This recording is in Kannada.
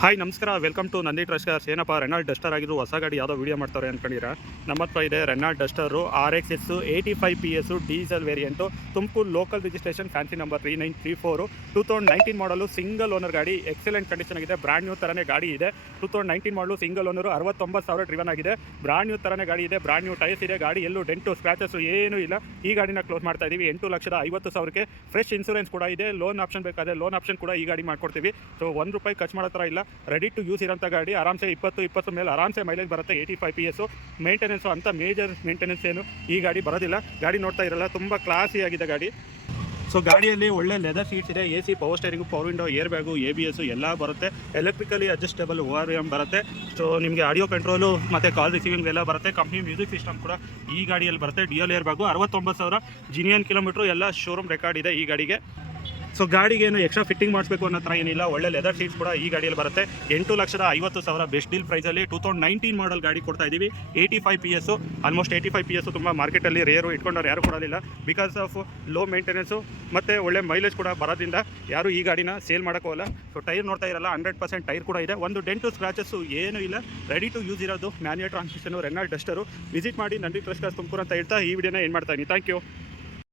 ಹಾಯ್ ನಮಸ್ಕಾರ, ವೆಲ್ಕಮ್ ಟು ನಂದಿ ಟ್ರಸ್ಟರ್ಸ್. ಏನಪ್ಪ ರೆನಾಲ್ಡ್ ಡಸ್ಟರ್ ಆಗಿದ್ರು ಹೊಸ ಗಾಡಿ ಯಾವುದೋ ವೀಡಿಯೋ ಮಾಡ್ತಾರೆ ಅಂದ್ಕೊಂಡಿರಾ? ನಮ್ಮ ಹತ್ರ ಇದೆ Renault Duster RXS 85 PS diesel variant, Tumakuru local registration, fancy number 3934, 2019 ಮಾಡಲು ಸಿಂಗಲ್ ಓನರ್ ಗಾಡಿ. ಎಕ್ಸಲೆಂಟ್ ಕಂಡೀಷನ್ ಆಗಿದೆ, ಬ್ರ್ಯಾಂಡ್ ನ್ಯೂ ಥರನೇ ಗಾಡಿ ಇದೆ. 2019 ಮಾಡಲು ಸಿಂಗಲ್ ಓನರು, 69,000 ಡ್ರಿವನ್ ಆಗಿದೆ. ಬ್ರ್ಯಾಂಡ್ ನ್ಯೂ ಥರನೇ ಗಾಡಿ ಇದೆ, ಬ್ರ್ಯಾಂಡ್ ನ್ಯೂ ಟೈರ್ಸ್ ಇದೆ. ಗಾಡಿ ಎಲ್ಲೂ ಡೆಂಟು ಸ್ಕ್ರಾಚಸ್ಸು ಏನೂ ಇಲ್ಲ. ಈ ಗಾಡಿನ ಕ್ಲೋಸ್ ಮಾಡ್ತಾ ಇದ್ದೀವಿ 8,50,000ಕ್ಕೆ. ಫ್ರೆಶ್ ಇನ್ಸೂರೆನ್ಸ್ ಕೂಡ ಇದೆ, ಲೋನ್ ಆಪ್ಷನ್ ಬೇಕಾದರೆ ಲೋನ್ ಆಪ್ಷನ್ ಕೂಡ ಈ ಗಾಡಿ ಮಾಡ್ಕೊಡ್ತೀವಿ. ಸೊ ₹1 ಖರ್ಚು ಮಾಡೋ ಥರ ಇಲ್ಲ, ರೆಡಿ ಟು ಯೂಸ್ ಇರೋಂಥ ಗಾಡಿ. ಆರಾಮ್ಸೆ 20 ಮೇಲೆ ಆರಾಮ್ಸೆ ಮೈಲೇಜ್ ಬರುತ್ತೆ. 85 PS ಮೇಂಟೆನೆನ್ಸು ಅಂತ ಮೇಜರ್ ಮೇಂಟೆನೆನ್ಸ್ ಏನು ಈ ಗಾಡಿ ಬರೋದಿಲ್ಲ. ಗಾಡಿ ನೋಡ್ತಾ ಇರಲ್ಲ, ತುಂಬ ಕ್ಲಾಸಿ ಆಗಿದೆ ಗಾಡಿ. ಸೊ ಗಾಡಿಯಲ್ಲಿ ಒಳ್ಳೆ ಲೆದರ್ ಸೀಟ್ಸ್ ಇದೆ, AC, power steering, power window, air bag, ABS ಎಲ್ಲ ಬರುತ್ತೆ. ಎಲೆಕ್ಟ್ರಿಕಲಿ ಅಡ್ಜಸ್ಟೇಬಲ್ ORM ಬರುತ್ತೆ. ಸೊ ನಿಮಗೆ ಆಡಿಯೋ ಕಂಟ್ರೋಲು ಮತ್ತು ಕಾಲ್ ರಿಸೀವಿಂಗ್ ಎಲ್ಲ ಬರುತ್ತೆ. ಕಂಪ್ನಿ ಮ್ಯೂಸಿಕ್ ಸಿಸ್ಟಮ್ ಕೂಡ ಈ ಗಾಡಿಯಲ್ಲಿ ಬರುತ್ತೆ. ಡಿಯಲ್ ಏರ್ ಬ್ಯಾಗು, 69,000 ಜಿನಿಯನ್ ಕಿಲೋಮೀಟ್ರು, ಎಲ್ಲ ಶೋರೂಮ್ ರೆಕಾರ್ಡ್ ಇದೆ ಈ ಗಾಡಿಗೆ. ಸೊ ಗಾಡಿಗೆ ಏನು ಎಕ್ಸ್ಟ್ರಾ ಫಿಟ್ಟಿಂಗ್ ಮಾಡಿಸ್ಬೇಕು ಅನ್ನೋ ಥರ ಏನಿಲ್ಲ. ಒಳ್ಳೆ ಲೆದರ್ ಸೀಟ್ಸ್ ಕೂಡ ಈ ಗಾಡಿಯಲ್ಲಿ ಬರುತ್ತೆ. 8,50,000 ಬೆಸ್ಟ್ ಡೀಲ್ ಪ್ರೈಸಲ್ಲಿ 2019 ಮಾಡಲ್ ಗಾಡಿ ಕೊಡ್ತಾ ಇದ್ದೀವಿ. 85 PS, ಆಲ್ಮೋಸ್ಟ್ 85 PS ತುಂಬ ಮಾರ್ಕೆಟಲ್ಲಿ ರೇರು, ಇಟ್ಕೊಂಡವ್ರು ಯಾರು ಕೊಡೋದಿಲ್ಲ. ಬಿಕಾಸ್ ಆಫ್ ಲೋ ಮೇಂಟೆನೆನ್ಸು ಮತ್ತು ಒಳ್ಳೆ ಮೈಲೇಜ್ ಕೂಡ ಬರೋದ್ರಿಂದ ಯಾರು ಈ ಗಾಡಿನ ಸೇಲ್ ಮಾಡೋಕ್ಕೋಲ್ಲ. ಸೊ ಟೈರ್ ನೋಡ್ತಾ ಇರಲ್ಲ, 100% ಟೈರ್ ಕೂಡ ಇದೆ. ಒಂದು ಡೆಂಟು ಸ್ಕ್ರಾಚಸ್ಸು ಏನೂ ಇಲ್ಲ, ರೆಡಿ ಟು ಯೂಸ್ ಇರೋದು manual transmission Renault Duster. Visit ಮಾಡಿ ನಂದಿ ಟ್ರಸ್ಟರ್ಸ್ ತುಮಕೂರು ಅಂತ ಹೇಳ್ತಾ ಈ ವಿಡಿಯೋನ ಏನು ಮಾಡ್ತಾ ಇದ್ದೀನಿ. Thank you.